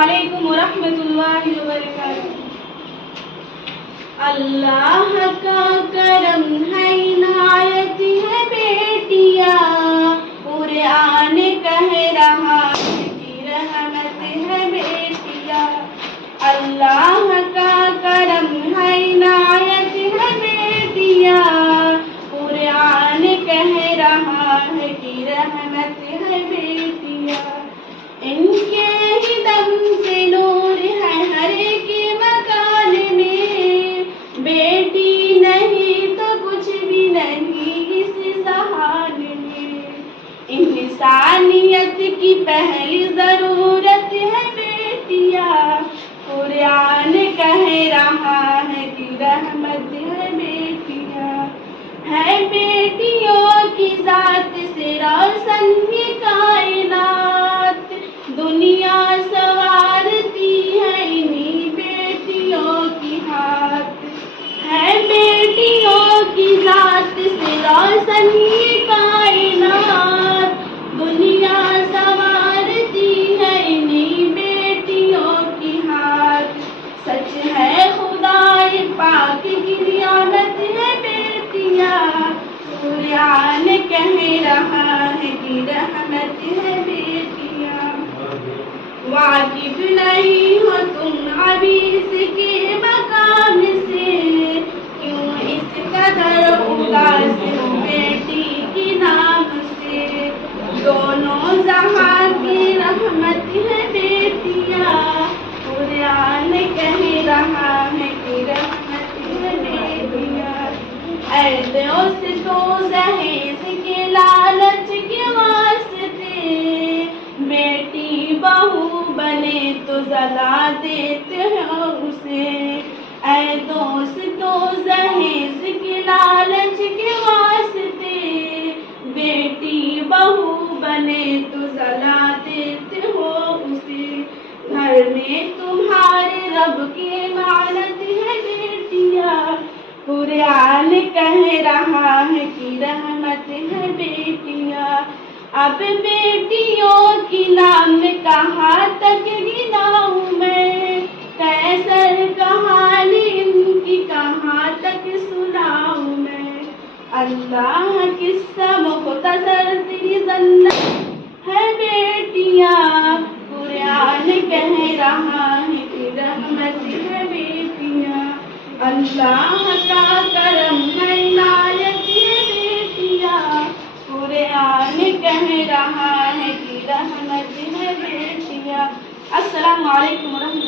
علیکم ورحمۃ اللہ وبرکاتہ۔ اللہ کا کرم ہے، عنایت ہے بیٹیا، قرآن کہہ رہا ہے کہ رحمت ہے بیٹیا۔ اللہ کا کرم ہے، عنایت ہے بیٹیا، قرآن کہہ رہا ہے کہ رحمت ہے بیٹیا۔ ان کے ہی دم سے نور ہے ہر ایک مکان میں، بیٹی نہیں تو کچھ بھی نہیں اس جہان میں۔ انسانیت کی پہلی ضرورت ہے بیٹیا، قرآن کہہ رہا ہے کہ رحمت ہے بیٹیا۔ ہے بیٹیوں کی ذات سے روشن یہ کائنات، دنیا سنوارتی ہے انہی بیٹیوں کی ہاتھ۔ ہے بیٹیوں کی ذات سے روشن یہ کائنات، دنیا سنوارتی ہے انہی بیٹیوں کی ہاتھ۔ سچ ہے خدائے پاک کی نعمت ہے بیٹیا، قرآن کہہ رہا ہے کہ رحمت ہے بیٹیا۔ واقف نہیں ہو تم ابھی اس کے مقام سے، کیوں اس قدر اداس ہو بیٹی کے نام سے۔ دونوں جہاں کی رحمت ہے بیٹیا، قرآن کہہ رہا ہے کہ رحمت ہے بیٹیا۔ اے دوستو جہیز کے لالچ کے واسطے، بیٹی بہو بنے تو جلا دیتے ہو اسے۔ اے دوستو جہیز کے لالچ کے واسطے، بیٹی بہو بنے تو جلا دیتے ہو اسے۔ گھر میں تمہارے رب کی امانت ہے بیٹیا، قرآن کہہ رہا ہے کہ رحمت ہے بیٹیا۔ اب بیٹیوں کی نام کہاں تک گناؤں میں، کیسر کہانی ان کی کہاں تک سناؤں میں۔ اللہ قصہ مختصر تیری جنت ہے بیٹیا، قرآن کہہ رہا ہے کہ رحمت ہے بیٹیا۔ اللہ کا کرم ہے، عنایت ہے بیٹیا، قرآن کہہ رہا ہے کہ رحمت ہے بیٹیا۔ السلام علیکم ورحمۃ اللہ۔